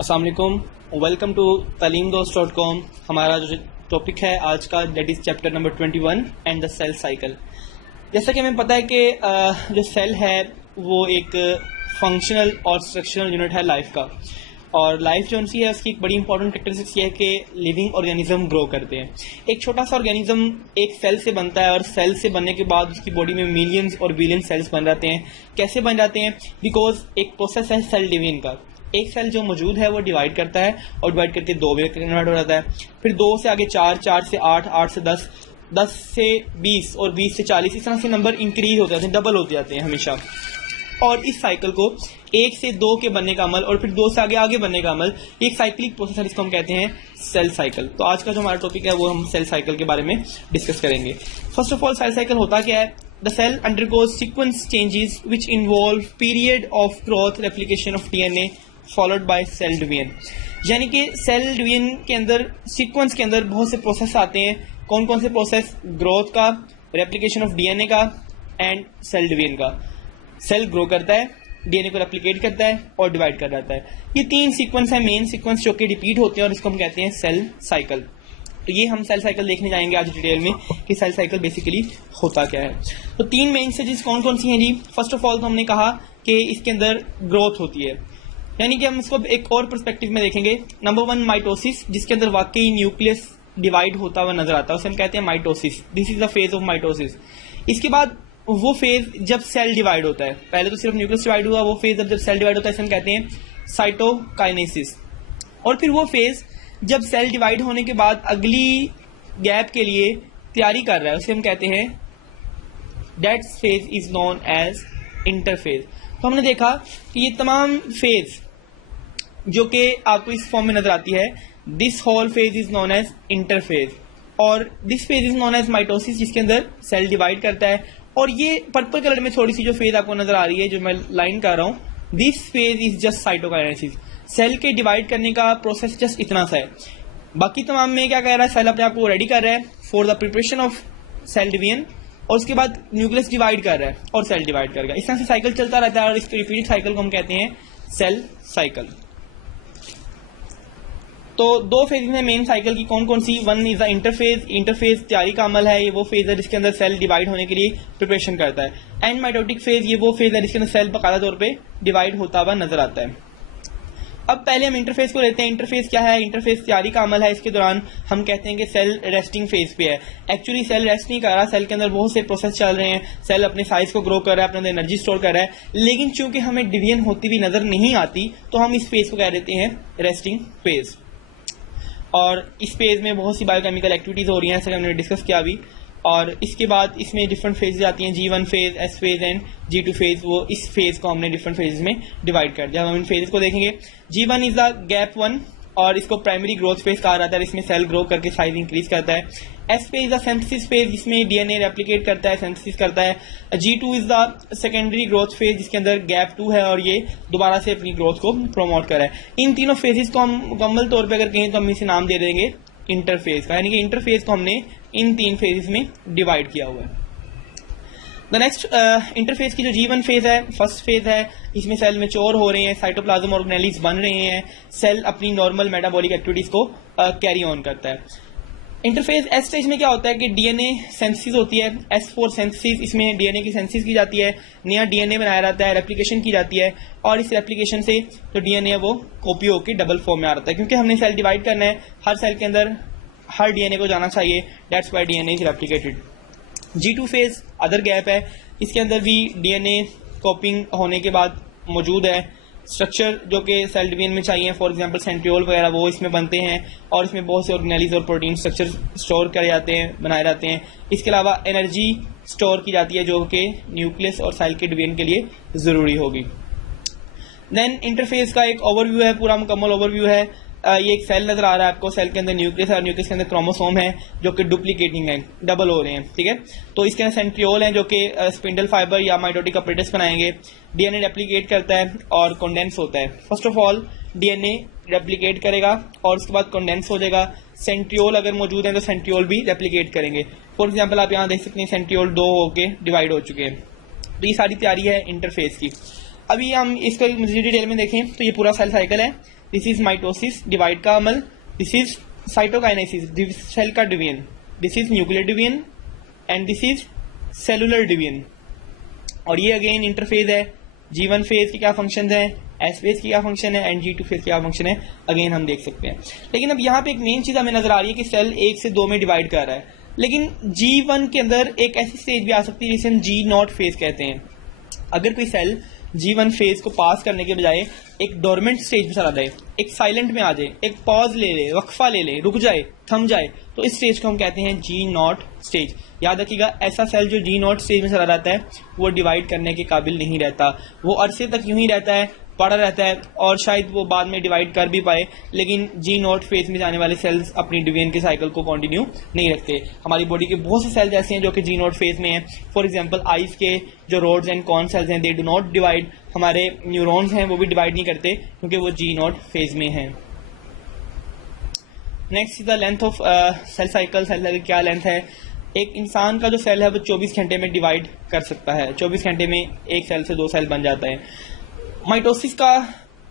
अस्सलाम वालेकुम, welcome to talimdost.com। हमारा जो टॉपिक है आज का that is chapter number 21 and the cell cycle. जैसा कि हमें पता है कि जो सेल है वो एक फंक्शनल और स्ट्रक्चरल यूनिट है लाइफ का, और लाइफ जो उनकी है उसकी एक बड़ी इंपॉर्टेंट कैरेक्टरिस्टिक्स ये है कि लिविंग ऑर्गेनिज्म ग्रो करते हैं। एक छोटा सा ऑर्गेनिज्म एक सेल से बनता है और सेल से बनने के बाद उसकी बॉडी में मिलियंस और बिलियन सेल्स बन जाते हैं। कैसे बन जाते हैं? बिकॉज एक प्रोसेस है सेल डिवीजन का। एक सेल जो मौजूद है वो डिवाइड करता है और डिवाइड करके दो में कन्वर्ट हो जाता है, फिर दो से आगे चार, चार से आठ, आठ से 10, 10 से 20 और 20 से 40, इस तरह से नंबर इंक्रीज होते जाते हैं, डबल होते जाते हैं हमेशा। और इस साइकिल को एक से दो के बनने का अमल और फिर दो से आगे आगे बनने का अमल, एक साइक्लिक प्रोसेस है जिसको हम कहते हैं सेल साइकिल। तो आज का जो हमारा टॉपिक है वो हम सेल साइकिल के बारे में डिस्कस करेंगे। First of all, cell cycle होता क्या है? The cell undergoes sequence changes which involve period of growth, replication of DNA followed by cell division. यानी कि सेल डिवीजन के अंदर, सीक्वेंस के अंदर बहुत से प्रोसेस आते हैं। कौन कौन से प्रोसेस? ग्रोथ का, रेप्लिकेशन ऑफ डीएनए का एंड सेल डिवीजन का। सेल ग्रो करता है, डीएनए को रेप्लिकेट करता है और डिवाइड कर जाता है। ये तीन सीक्वेंस है, मेन सीक्वेंस, जो कि रिपीट होते हैं और इसको हम कहते हैं सेल साइकिल। तो ये हम सेल साइकिल देखने जाएंगे आज डिटेल में कि सेल साइकिल बेसिकली होता क्या है। तो तीन मेन स्टेजेस कौन कौन सी हैं जी? फर्स्ट ऑफ ऑल तो हमने कहा कि इसके अंदर ग्रोथ होती है, यानी कि हम इसको एक और पर्सपेक्टिव में देखेंगे। नंबर 1 माइटोसिस, जिसके अंदर वाकई न्यूक्लियस डिवाइड होता हुआ नजर आता है, उसे हम कहते हैं mitosis. This is the phase of mitosis. इसके बाद वो फेज जब सेल डिवाइड होता है, पहले तो सिर्फ न्यूक्लियस डिवाइड हुआ, वो फेज जब सेल डिवाइड होता है इसे हम कहते हैं साइटोकाइनेसिस। और फिर वो फेज जब सेल डिवाइड होने के बाद अगली गैप के लिए तैयारी कर रहा है, उसे हम कहते हैं that phase is known as interphase. तो हमने देखा कि ये तमाम फेज जो कि आपको इस फॉर्म में नजर आती है, this whole phase is known as interphase, और this phase is known as mitosis, जिसके अंदर सेल डिवाइड करता है। और ये पर्पल कलर में थोड़ी सी जो फेज आपको नजर आ रही है, जो मैं लाइन कर रहा हूं, this phase is just cytokinesis. Cell के डिवाइड करने का प्रोसेस जस्ट इतना सा है। बाकी तमाम में क्या कह रहा है? सेल अपने आप को रेडी कर रहा है for the preparation of cell division, और उसके बाद न्यूक्लियस डिवाइड कर रहा है और सेल डिवाइड करेगा। इस तरह से साइकिल चलता रहता है और इस रिपीटेड साइकिल को हम कहते हैं सेल साइकिल। तो दो फेज हैं मेन साइकिल की, कौन कौन सी? One is the interphase. Interphase तैयारी का अमल है, ये वो फेज है जिसके अंदर सेल डिवाइड होने के लिए प्रिपरेशन करता है। एंड माइटोटिक फेज, ये वो फेज है जिसके अंदर सेल बकायदा तौर पे डिवाइड होता हुआ नजर आता है। अब पहले हम इंटरफेस को लेते हैं। इंटरफेस क्या है? इंटरफेस तैयारी का अमल है। इसके दौरान हम कहते हैं कि सेल रेस्टिंग फेज पे है। एक्चुअली सेल रेस्ट नहीं कर रहा, सेल के अंदर बहुत से प्रोसेस चल रहे हैं। सेल अपने साइज को ग्रो कर रहा है, अपने अंदर एनर्जी स्टोर कर रहा है, लेकिन चूंकि हमें डिवीजन होती हुई नजर नहीं आती तो हम इस फेज को कह देते हैं रेस्टिंग फेज। और इस फेज में बहुत सी बायोकेमिकल एक्टिविटीज हो रही हैं, जैसे हमने डिस्कस किया अभी। और इसके बाद इसमें डिफरेंट फेजेज आती हैं, G1 phase, S phase and G2 phase. वो इस फेज को हमने डिफरेंट फेजेस में डिवाइड कर दिया। हम इन फेजेस को देखेंगे। G1 इज द गैप 1 और इसको प्राइमरी ग्रोथ फेज कहा जाता है, इसमें सेल ग्रो करके साइज इंक्रीज करता है। S phase is the synthesis phase, जिसमें डीएनए रेप्लिकेट करता है, सिंथेसिस करता है। G2 is the secondary growth phase, जिसके अंदर गैप 2 है और ये दोबारा से अपनी ग्रोथ को प्रमोट कर रहा है। इन तीनों फेजेस को हम मुकम्मल तौर पर अगर कहें तो हम इसे नाम दे देंगे इंटरफेज का, यानी कि इंटरफेज को हमने इन तीन फेजेस में डिवाइड किया हुआ है। द नेक्स्ट इंटरफेज की जो G1 फेज है, फर्स्ट फेज है, इसमें सेल मैच्योर हो रहे हैं, साइटोप्लाज्म ऑर्गेनेलिज बन रहे हैं, सेल अपनी नॉर्मल मेटाबॉलिक एक्टिविटीज को कैरी ऑन करता है। इंटरफेज एस स्टेज में क्या होता है कि डीएनए सेंसिस होती है, S4 सेंसिस, इसमें डीएनए की सेंसिस की जाती है, नया डीएनए बनाया जाता है, रेप्लिकेशन की जाती है, और इस रेप्लिकेशन से जो डीएनए है वो कॉपी होकर डबल फॉर्म में आ जाता है। क्योंकि हमने सेल डिवाइड करना है, हर सेल के अंदर हर डीएनए को जाना चाहिए, that's why DNA is replicated. G2 phase other gap है, इसके अंदर भी डीएनए कॉपिंग होने के बाद मौजूद है। स्ट्रक्चर जो कि सेल डिवीजन में चाहिए, फॉर एग्जांपल सेंट्रियोल वगैरह, वो इसमें बनते हैं और इसमें बहुत से ऑर्गेनेलिज और प्रोटीन स्ट्रक्चर स्टोर करे जाते हैं, बनाए जाते हैं। इसके अलावा एनर्जी स्टोर की जाती है जो कि न्यूक्लियस और सेल के डिवीजन के लिए ज़रूरी होगी। देन इंटरफेस का एक ओवरव्यू है, पूरा मुकम्मल ओवरव्यू है। ये एक सेल नजर आ रहा है आपको, सेल के अंदर न्यूक्लियस है और न्यूक्लियस के अंदर क्रोमोसोम है जो कि डुप्लीकेटिंग है, डबल हो रहे हैं, ठीक है। तो इसके अंदर सेंट्रियोल है जो कि स्पिंडल फाइबर या माइटोटिक अपरेटस बनाएंगे। डीएनए रेप्लिकेट करता है और कंडेंस होता है। First of all DNA replicate करेगा और उसके बाद कंडेंस हो जाएगा। सेंट्रियोल अगर मौजूद है तो सेंट्रियोल भी रेप्लिकेट करेंगे। फॉर एग्जाम्पल आप यहाँ देख सकते हैं सेंट्रियोल 2 होके डिवाइड हो चुके हैं। तो ये सारी तैयारी है इंटरफेस की। अभी हम इसको मजीद डिटेल में देखें तो ये पूरा सेल साइकिल है। दिस इज माइटोसिस डिवाइड का अमल, दिस इज साइटोकाइनेसिस सेल का division, this is nuclear division and this is cellular division. और ये अगेन इंटरफेज है, G1 फेज के क्या फंक्शन है, S फेज की क्या फंक्शन है एंड G2 फेज क्या फंक्शन है, अगेन हम देख सकते हैं। लेकिन अब यहाँ पे एक मेन चीज हमें नजर आ रही है कि सेल 1 से 2 में डिवाइड कर रहा है, लेकिन G1 के अंदर एक ऐसी स्टेज भी आ सकती है जिसे हम G0 फेज कहते हैं। अगर कोई सेल G1 फेज को पास करने के बजाय एक डोरमेंट स्टेज में चला जाए, एक साइलेंट में आ जाए, एक पॉज ले ले, वक्फा ले ले, रुक जाए, थम जाए, तो इस स्टेज को हम कहते हैं G0 स्टेज। याद रखिएगा, ऐसा सेल जो G0 स्टेज में चला रहता है वो डिवाइड करने के काबिल नहीं रहता, वो अरसे तक यूं ही रहता है, पड़ा रहता है और शायद वो बाद में डिवाइड कर भी पाए, लेकिन G0 फेज में जाने वाले सेल्स अपनी डिवीजन के साइकिल को कंटिन्यू नहीं रखते। हमारी बॉडी के बहुत से सेल्स ऐसे हैं जो कि G0 फेज में हैं। फॉर एग्जांपल आइज के जो रोड्स एंड कॉन सेल्स हैं, दे डू नॉट डिवाइड। हमारे न्यूरॉन्स हैं वो भी डिवाइड नहीं करते क्योंकि वो G0 फेज में हैं। Next is the length of cell cycle. Cell cycle क्या लेंथ है? एक इंसान का जो सेल है वो 24 घंटे में डिवाइड कर सकता है। 24 घंटे में एक सेल से 2 सेल बन जाता है। माइटोसिस का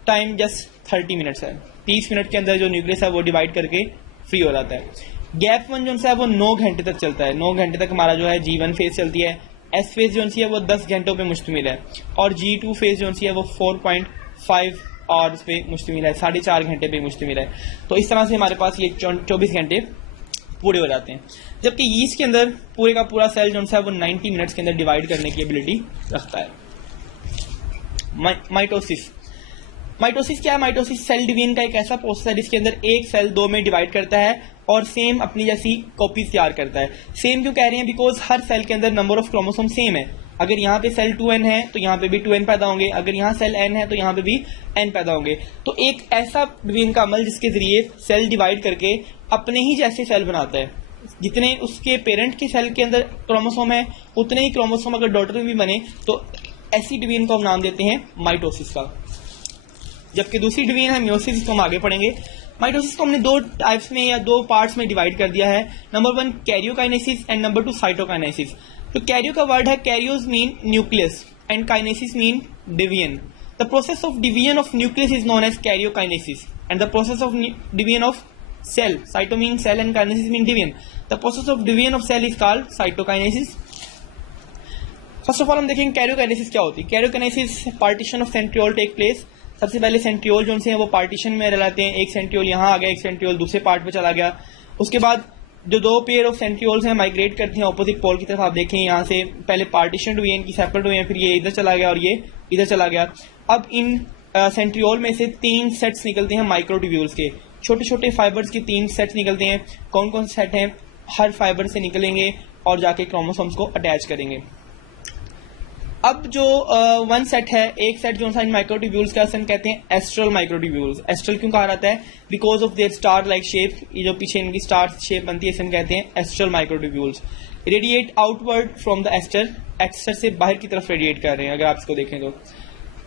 टाइम जस्ट 30 मिनट्स है। 30 मिनट के अंदर जो न्यूक्लियस है वो डिवाइड करके फ्री हो जाता है। गैप 1 जो है वो 9 घंटे तक चलता है। 9 घंटे तक हमारा जो है G1 फेज चलती है। S फेज जो है वो 10 घंटों पे मुश्तमिल है और G2 फेज जो है वो 4.5 आवर्स पे मुश्तमिल है, 4.5 घंटे पे मुश्तमिल है। तो इस तरह से हमारे पास ये 24 घंटे पूरे हो जाते हैं। जबकि यीस्ट के अंदर पूरे का पूरा सेल जो है वो 90 मिनट्स के अंदर डिवाइड करने की एबिलिटी रखता है। माइटोसिस क्या है? माइटोसिस सेल डिवीजन का एक ऐसा प्रोसेस है जिसके अंदर एक सेल 2 में डिवाइड करता है और सेम अपनी जैसी कॉपीज तैयार करता है। सेम क्यों कह रहे हैं? बिकॉज हर सेल के अंदर नंबर ऑफ क्रोमोसोम सेम है। अगर यहाँ पे सेल 2n है तो यहाँ पे भी 2n पैदा होंगे, अगर यहाँ सेल n है तो यहाँ पे भी n पैदा होंगे। तो एक ऐसा डिवीजन का अमल जिसके जरिए सेल डिवाइड करके अपने ही जैसे सेल बनाता है। जितने उसके पेरेंट के सेल के अंदर क्रोमोसोम है उतने ही क्रोमोसोम अगर डॉटर में भी बने तो ऐसी डिवीजन को हम नाम देते हैं माइटोसिस का। जबकि दूसरी डिवीजन है मियोसिस, जिसको हम आगे पढ़ेंगे। माइटोसिस को हमने 2 टाइप्स में या 2 पार्ट्स में डिवाइड कर दिया है। Number 1 karyokinesis and number 2 cytokinesis. तो कैरियो का वर्ड है, karyos mean nucleus and kinesis mean division. The process of division of nucleus is known as karyokinesis and the process of division of cell, cyto mean cell and kinesis mean division, the process of division of cell is called cytokinesis. First of all हम देखेंगे karyokinesis क्या होती है। Karyokinesis partition of centriole take place. सबसे पहले centriole जो है वो पार्टीशन में रहते हैं। एक सेंट्रियोल यहाँ आ गया, एक सेंट्रियोल दूसरे पार्ट पे चला गया। उसके बाद जो 2 पेयर ऑफ सेंट्रियोल्स हैं माइग्रेट करते हैं ऑपोजिट पोल की तरफ। आप देखें यहाँ से पहले पार्टीशन हुई है, इनकी सेपरेट हुई है, फिर ये इधर चला गया और ये इधर चला गया। अब इन सेंट्रियोल में से 3 सेट्स निकलते हैं माइक्रोट्यूब्यूल्स के। छोटे छोटे फाइबर्स के 3 सेट्स निकलते हैं। कौन कौन से सेट हैं? हर फाइबर से निकलेंगे और जाके क्रोमोसोम्स को अटैच करेंगे। अब जो 1 सेट है, एक सेट जो इन माइक्रोट्यूब्यूल्स का हम कहते हैं एस्ट्रल माइक्रोट्यूब्यूल्स। एस्ट्रल क्यों कहा जाता है? Because of their star like shape. ये जो पीछे इनकी स्टार शेप बनती है इसे हम कहते हैं astral microtubules. Radiate outward from the aster, aster से बाहर की तरफ रेडिएट कर रहे हैं अगर आप इसको देखें तो।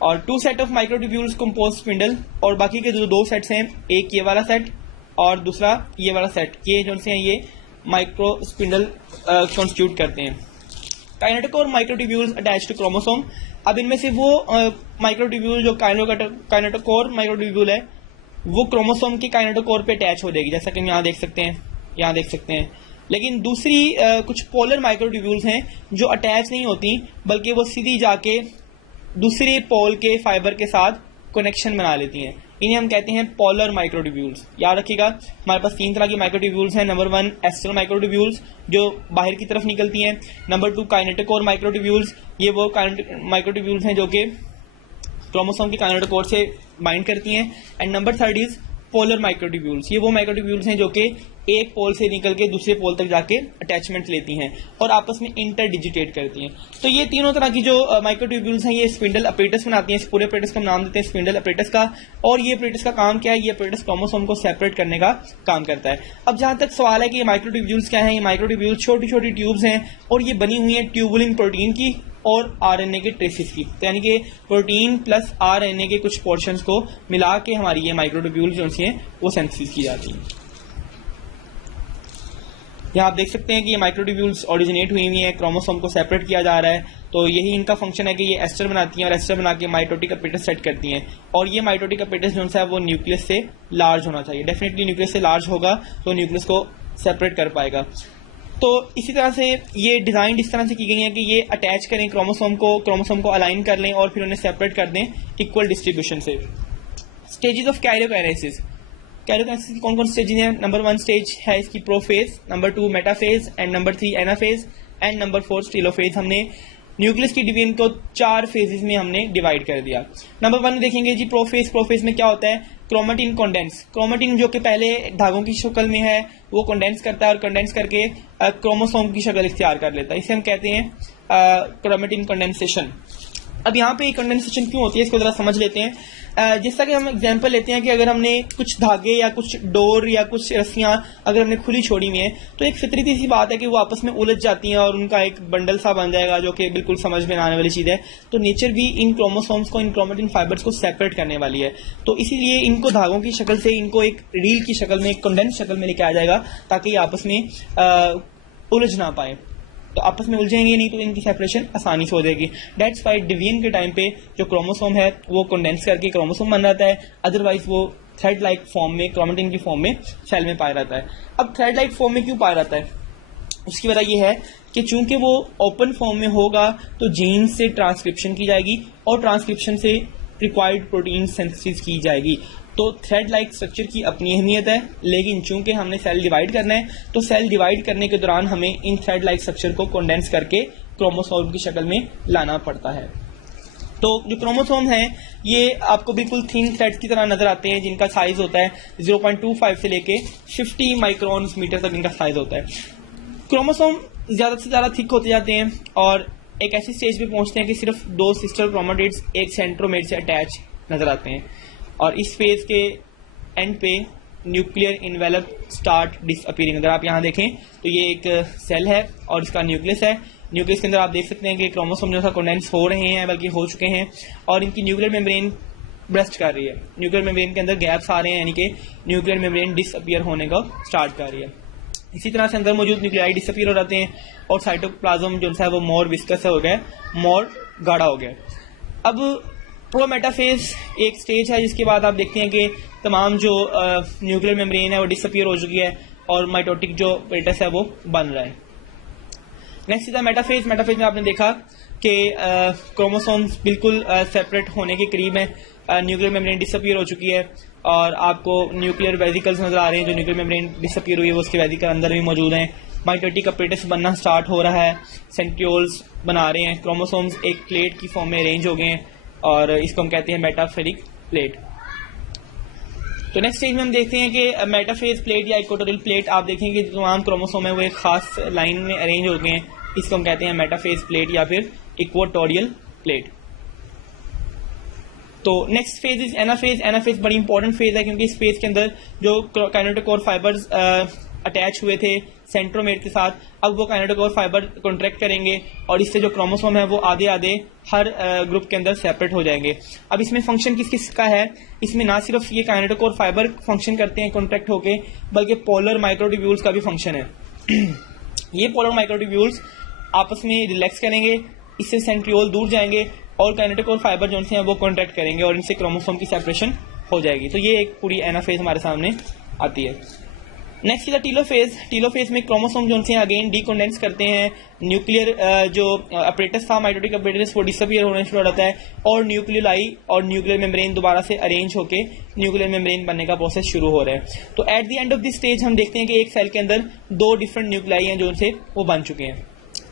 और 2 set of microtubules compose spindle. और बाकी के जो 2 सेट्स हैं, एक ये वाला सेट और दूसरा ये वाला सेट, ये जो हैं ये माइक्रो स्पिंडल कॉन्स्टिट्यूट करते हैं। Kinetochore microtubules attach to chromosome. अब इनमें से वो माइक्रोट्यूब्यूल जो काइनेटोकोर माइक्रोट्यूब्यूल है वो क्रोमोसोम के काइनेटोकोर पे अटैच हो जाएगी, जैसा कि हम यहाँ देख सकते हैं, यहाँ देख सकते हैं। लेकिन दूसरी कुछ पोलर माइक्रोट्यूब्यूल्स हैं जो अटैच नहीं होती बल्कि वो सीधी जाके दूसरे पोल के फाइबर के साथ कनेक्शन बना लेती हैं। इन्हें हम कहते हैं पोलर माइक्रोट्यूब्यूल्स। याद रखिएगा हमारे पास 3 तरह की माइक्रोट्यूब्यूल्स हैं। नंबर 1 एस्ट्रल माइक्रोट्यूब्यूल्स जो बाहर की तरफ निकलती हैं। नंबर 2 काइनेटोकोर माइक्रोट्यूब्यूल्स, ये वो माइक्रोट्यूब्यूल्स हैं जो कि क्रोमोसोम के काइनेटोकोर से बाइंड करती हैं। And number 3 is polar microtubules, ये वो माइक्रोट्यूब्यूल्स हैं जो कि एक पोल से निकल के दूसरे पोल तक जाके अटैचमेंट लेती हैं और आपस में इंटरडिजिटेट करती हैं। तो ये तीनों तरह की जो माइक्रोट्यूब्यूल्स हैं ये स्पिंडल अपरेटस बनाती हैं। इस पूरे अपरेटस का हम नाम देते हैं स्पिंडल अपरेटस का। और ये अपरेटस का काम क्या है? ये अपरेटस क्रोमोसोम को सेपरेट करने का काम करता है। अब जहां तक सवाल है कि ये माइक्रोट्यूब्यूल्स क्या हैं, ये माइक्रोट्यूब्यूल्स छोटी छोटी ट्यूब्स हैं और ये बनी हुई है ट्यूबुलिन प्रोटीन की और आरएनए के ट्रेसेस की। तो यानी कि प्रोटीन प्लस आरएनए के कुछ पोर्शंस को मिला के हमारी ये माइक्रोट्यूब्यूल्स जो हैं वो सिंथेसिस की जाती है। यहाँ आप देख सकते हैं कि ये माइक्रोट्यूब्यूल्स ओरिजिनेट हुई हैं, क्रोमोसोम को सेपरेट किया जा रहा है। तो यही इनका फंक्शन है कि ये एस्टर बनाती हैं और एस्टर बना के माइटोटिक अपरेटस सेट करती हैं, और ये माइटोटिक अपरेटस जो है वो न्यूक्लियस से लार्ज होना चाहिए। डेफिनेटली न्यूक्लियस से लार्ज होगा तो न्यूक्लियस को सेपरेट कर पाएगा। तो इसी तरह से ये डिज़ाइन इस तरह से की गई है कि ये अटैच करें क्रोमोसोम को अलाइन कर लें और फिर उन्हें सेपरेट कर दें इक्वल डिस्ट्रीब्यूशन से। स्टेजेस ऑफ कैरियोकाइनेसिस की कौन कौन स्टेजेस हैं? नंबर 1 स्टेज है इसकी prophase, number 2 metaphase, and number 3 anaphase, and number 4 telophase. हमने न्यूक्लियस की डिवीजन को 4 फेजेस में हमने डिवाइड कर दिया। नंबर 1 में देखेंगे जी प्रोफेज में क्या होता है? क्रोमेटिन कंडेंस, क्रोमेटिन जो कि पहले धागों की शक्ल में है वो कंडेंस करता है और कंडेंस करके क्रोमोसोम की शक्ल इख्तियार कर लेता है, इसे हम कहते हैं क्रोमेटिन कंडेंसेशन। अब यहाँ पे कंडेंसेशन क्यों होती है इसको जरा समझ लेते हैं। जैसा कि हम एग्जांपल लेते हैं कि अगर हमने कुछ धागे या कुछ डोर या कुछ रस्सियां अगर हमने खुली छोड़ी हुई हैं तो एक फितरती सी बात है कि वो आपस में उलझ जाती हैं और उनका एक बंडल सा बन जाएगा जो कि बिल्कुल समझ में आने वाली चीज़ है। तो नेचर भी इन क्रोमोसोम्स को, इन क्रोमेटिन फाइबर्स को सेपरेट करने वाली है, तो इसीलिए इनको धागों की शक्ल से इनको एक रील की शक्ल में, एक कंडेंस शक्ल में लेके आ जाएगा ताकि ये आपस में उलझ ना पाए। तो आपस में उलझेंगे नहीं तो इनकी सेपरेशन आसानी से हो जाएगी। डेट्स वाई डिवीजन के टाइम पे जो क्रोमोसोम है वो कंडेंस करके क्रोमोसोम बन जाता है, अदरवाइज वो थ्रेड लाइक फॉर्म में, क्रोमेटिन की फॉर्म में सेल में पाया जाता है। अब थ्रेड लाइक फॉर्म में क्यों पाया जाता है? उसकी वजह यह है कि चूंकि वो ओपन फॉर्म में होगा तो जीन से ट्रांसक्रिप्शन की जाएगी और ट्रांसक्रिप्शन से रिक्वायर्ड प्रोटीन सिंथेसिस की जाएगी। तो थ्रेड लाइक स्ट्रक्चर की अपनी अहमियत है, लेकिन चूंकि हमने सेल डिवाइड करना है तो सेल डिवाइड करने के दौरान हमें इन थ्रेड लाइक स्ट्रक्चर को कंडेंस करके क्रोमोसोम की शक्ल में लाना पड़ता है। तो जो क्रोमोसोम हैं ये आपको बिल्कुल थिन थ्रेड्स की तरह नजर आते हैं जिनका साइज होता है 0.25 से लेके 50 माइक्रोन मीटर तक इनका साइज होता है। क्रोमोसोम ज्यादा से ज्यादा थिक होते जाते हैं और एक ऐसी स्टेज पे पहुंचते हैं कि सिर्फ 2 सिस्टर क्रोमेटिड्स एक सेंट्रोमेर से अटैच नजर आते हैं और इस फेज के एंड पे न्यूक्लियर इन्वेलप स्टार्ट डिसअपीयरिंग। अगर आप यहाँ देखें तो ये एक सेल है और इसका न्यूक्लियस है। न्यूक्लियस के अंदर आप देख सकते हैं कि क्रोमोसोम जो है कंडेंस हो रहे हैं, बल्कि हो चुके हैं, और इनकी न्यूक्लियर मेम्ब्रेन ब्रस्ट कर रही है। न्यूक्लियर मेम्ब्रेन के अंदर गैप्स आ रहे हैं, यानी कि न्यूक्लियर मेम्ब्रेन डिसअपीयर होने का स्टार्ट कर रही है। इसी तरह से अंदर मौजूद न्यूक्लियाई डिसअपीयर हो जाते हैं और साइटोप्लाज्म जो है वो मोर विस्कस हो गया, मोर गाढ़ा हो गया। अब प्रोमेटाफेज एक स्टेज है जिसके बाद आप देखते हैं कि तमाम जो न्यूक्लियर मेम्ब्रेन है वो डिसअपीयर हो चुकी है और माइटोटिक जो पेटस है वो बन रहा है। Next is metaphase. मेटाफेज में आपने देखा कि क्रोमोसोम्स बिल्कुल सेपरेट होने के करीब है, न्यूक्लियर मेम्ब्रेन डिसअपीयर हो चुकी है और आपको न्यूक्लियर वेसिकल्स नजर आ रहे हैं। जो न्यूक्लियर मेम्ब्रेन डिसअपीयर हुई है वो उसके वेसिकल अंदर भी मौजूद हैं। माइटोटिक अपरेटस बनना स्टार्ट हो रहा है, सेंट्रियोल्स बना रहे हैं, क्रोमोसोम्स एक प्लेट की फॉर्म में अरेंज हो गए हैं और इसको हम कहते हैं मेटाफेरिक प्लेट। तो नेक्स्ट स्टेज में हम देखते हैं कि मेटाफेज प्लेट या इक्वेटोरियल प्लेट, आप देखेंगे जो तमाम क्रोमोसोम है वो एक खास लाइन में अरेंज हो गए हैं, इसको हम कहते हैं मेटाफेज प्लेट या फिर इक्वेटोरियल प्लेट। तो next phase is anaphase. Anaphase बड़ी इंपॉर्टेंट फेज है क्योंकि इस फेज के अंदर जो काइनेटोकोर फाइबर्स अटैच हुए थे सेंट्रोमेर के साथ, अब वो काइनेटोकोर फाइबर कॉन्ट्रैक्ट करेंगे और इससे जो क्रोमोसोम है वो आधे आधे हर ग्रुप के अंदर सेपरेट हो जाएंगे। अब इसमें फंक्शन किस किस का है? इसमें ना सिर्फ ये काइनेटोकोर फाइबर फंक्शन करते हैं कॉन्ट्रैक्ट होके, बल्कि पोलर माइक्रोट्यूब्यूल्स का भी फंक्शन है। ये पोलर माइक्रोट्यूब्यूल्स आपस में रिलैक्स करेंगे, इससे सेंट्रियोल दूर जाएंगे और काइनेटोकोर फाइबर जो हैं वो कॉन्ट्रैक्ट करेंगे और इनसे क्रोमोसोम की सेपरेशन हो जाएगी। तो ये एक पूरी एनाफेज हमारे सामने आती है। Next is telophase. टीलोफेज में क्रोमोसोम जो हैं अगेन डीकंडेंस करते हैं, न्यूक्लियर जो अपरेटस था माइटोटिक अपरेटस वो डिसअपीयर होने शुरू हो जाता है और न्यूक्लियोलाई और न्यूक्लियर मेम्ब्रेन दोबारा से अरेंज होकर न्यूक्लियर मेम्ब्रेन बनने का प्रोसेस शुरू हो रहा है। तो at the end of this stage हम देखते हैं कि एक सेल के अंदर 2 डिफरेंट न्यूक्लियाई हैं जो से वो बन चुके हैं।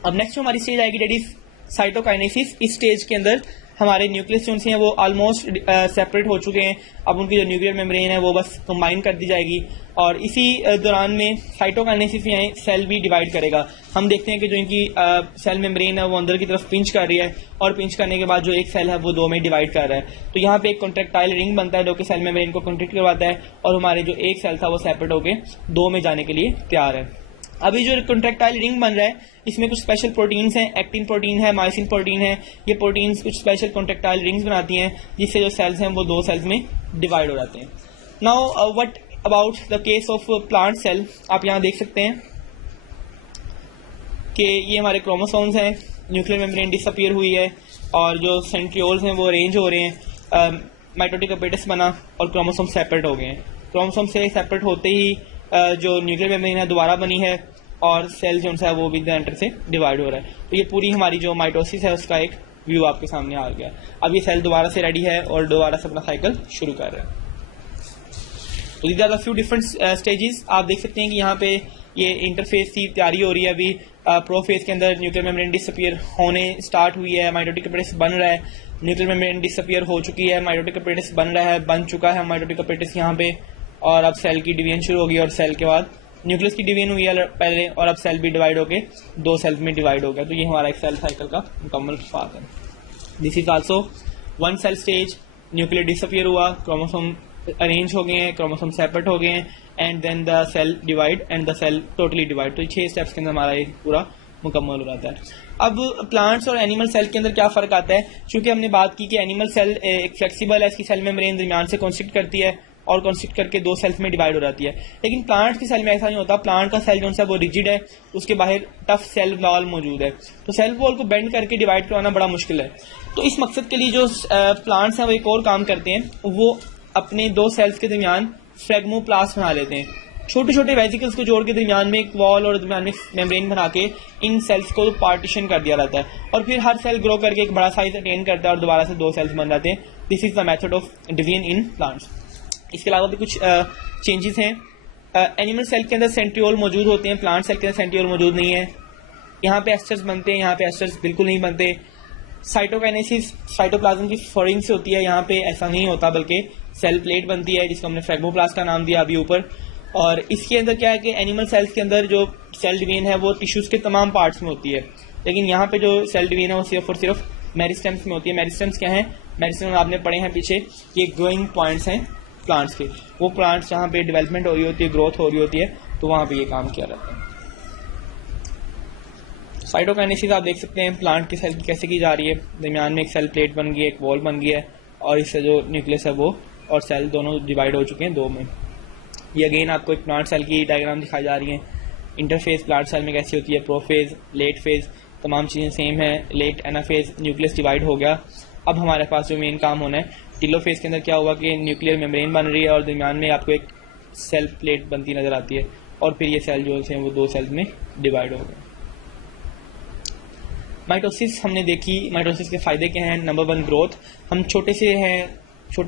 अब नेक्स्ट जो हमारी स्टेज आएगी डेट इज साइटोकाइनेसिस। इस स्टेज के अंदर हमारे न्यूक्लियस जो हैं वो ऑलमोस्ट सेपरेट हो चुके हैं, अब उनकी जो न्यूक्लियर मेम्ब्रेन है वो बस कंबाइन कर दी जाएगी और इसी दौरान में साइटोकाइनेसिस में सेल भी डिवाइड करेगा। हम देखते हैं कि जो इनकी सेल मेम्ब्रेन है वो अंदर की तरफ पिंच कर रही है और पिंच करने के बाद जो एक सेल है वो 2 में डिवाइड कर रहा है। तो यहाँ पे एक कॉन्ट्रैक्टाइल रिंग बनता है जो कि सेल मेम्ब्रेन को कॉन्ट्रैक्ट करवाता है और हमारे जो एक सेल था वो सेपरेट होकर 2 में जाने के लिए तैयार है। अभी जो कॉन्ट्रैक्टाइल रिंग बन रहा है इसमें कुछ स्पेशल प्रोटीन्स हैं, एक्टिन प्रोटीन है, मायोसिन प्रोटीन है। ये प्रोटीन्स कुछ स्पेशल कॉन्ट्रैक्टाइल रिंग्स बनाती हैं जिससे जो सेल्स हैं वो 2 सेल्स में डिवाइड हो जाते हैं। Now what about the case of plant cell. आप यहाँ देख सकते हैं कि ये हमारे क्रोमोसोम्स हैं, न्यूक्लियर मेम्ब्रेन डिसअपीयर हुई है और जो सेंट्रियोल्स हैं वो अरेंज हो रहे हैं, माइटोटिक अपरेटस बना और क्रोमोसोम सेपरेट हो गए हैं। क्रोमोसोम से सेपरेट होते ही जो न्यूक्लियर मेम्ब्रेन है दोबारा बनी है और सेल जो है वो भी एंटर से डिवाइड हो रहा है। तो ये पूरी हमारी जो माइटोसिस है उसका एक व्यू आपके सामने आ गया। अब ये सेल दोबारा से रेडी है और दोबारा से अपना साइकिल शुरू कर रहा है। तो these are the few different stages. आप देख सकते हैं कि यहाँ पे ये इंटरफेस की तैयारी हो रही है। अभी प्रोफेज के अंदर न्यूक्लियर मेम्ब्रेन डिसअपीयर होने स्टार्ट हुई है, माइटोटिक अपरेटस बन रहा है, न्यूक्लियर मेम्ब्रेन डिसअपीयर हो चुकी है, माइटोटिक अपरेटस बन रहा है, बन चुका है माइटोटिक अपरेटस यहाँ पे, और अब सेल की डिवीजन शुरू होगी और सेल के बाद न्यूक्लियस की डिवीजन हुई है पहले और अब सेल भी डिवाइड होके दो सेल्स में डिवाइड हो गया। तो ये हमारा एक सेल साइकिल का मुकम्मल पार्ट है। This is also one cell stage. Nuclear disappear हुआ, क्रोमोसोम अरेंज हो गए हैं, क्रोमोसोम सेपरेट हो गए हैं, and then the cell divide and the cell totally divide. तो 6 स्टेप्स के अंदर हमारा ये पूरा मुकम्मल हो जाता है। अब प्लांट्स और एनिमल सेल के अंदर क्या फ़र्क आता है? क्योंकि हमने बात की कि एनिमल सेल एक फ्लेक्सिबल है, इसकी सेल मेम्ब्रेन दरमियान से कॉन्स्ट्रिक्ट करती है और कॉन्स्ट्रिक्ट करके दो सेल्स में डिवाइड हो जाती है। लेकिन प्लांट्स की सेल में ऐसा नहीं होता। प्लांट का सेल जो है वो रिजिड है, उसके बाहर टफ सेल वॉल मौजूद है, तो सेल वॉल को बेंड करके डिवाइड करवाना बड़ा मुश्किल है। तो इस मकसद के लिए जो प्लांट्स हैं वो एक और काम करते हैं, वो अपने दो सेल्स के दरमियान फ्रेगमोप्लास्ट बना लेते हैं। छोटे छोटे वेजिकल्स को जोड़ के दरमियान में एक वॉल और दरमियान में मेम्ब्रेन बना के इन सेल्स को पार्टीशन कर दिया जाता है और फिर हर सेल ग्रो करके एक बड़ा साइज अटेन करता है और दोबारा से दो सेल्स बन जाते हैं। This is the method of division in plants. इसके अलावा भी कुछ चेंजेस हैं। एनिमल सेल के अंदर सेंट्रियोल मौजूद होते हैं, प्लांट सेल के अंदर सेंट्रियोल मौजूद नहीं है। यहाँ पे एस्टर्स बनते हैं, यहाँ पे एस्टर्स बिल्कुल नहीं बनते। साइटोकाइनेसिस साइटोप्लाज्म की फोरिंग से होती है, यहाँ पे ऐसा नहीं होता, बल्कि सेल प्लेट बनती है जिसको हमने फ्रेगमोप्लास्ट का नाम दिया अभी ऊपर। और इसके अंदर क्या है कि एनिमल सेल्स के अंदर जो सेल डिवीजन है वो टिश्यूज के तमाम पार्ट्स में होती है, लेकिन यहाँ पे जो सेल डिवीजन है वो सिर्फ और सिर्फ मेरिस्टेम्स में होती है। मेरिस्टेम्स क्या है? मेरिस्टेम आपने पढ़े हैं पीछे, ये ग्रोइंग पॉइंट्स हैं प्लांट्स के। वो प्लांट्स जहाँ पे डेवलपमेंट हो रही होती है, ग्रोथ हो रही होती है, तो वहाँ पे ये काम किया जाता है। साइटोकाइनेसिस आप देख सकते हैं प्लांट की सेल की कैसे की जा रही है। दरमियान में एक सेल प्लेट बन गई है, एक वॉल बन गया है और इससे जो न्यूक्लियस है वो और सेल दोनों डिवाइड हो चुके हैं दो में। ये अगेन आपको एक प्लांट सेल की डायग्राम दिखाई जा रही है। इंटरफेज प्लांट सेल में कैसी होती है, प्रोफेज, लेट फेज, तमाम चीज़ें सेम है। लेट एनाफेज, न्यूक्लियस डिवाइड हो गया। अब हमारे पास जो मेन काम होना है, टीलोफेज के अंदर क्या हुआ कि न्यूक्लियर मेम्ब्रेन बन रही है और दरमियान में आपको एक सेल प्लेट बनती नजर आती है और फिर ये सेल जो है वो दो सेल्स में डिवाइड हो गए। माइटोसिस हमने देखी। माइटोसिस के फायदे क्या हैं? Number 1, growth. हम छोटे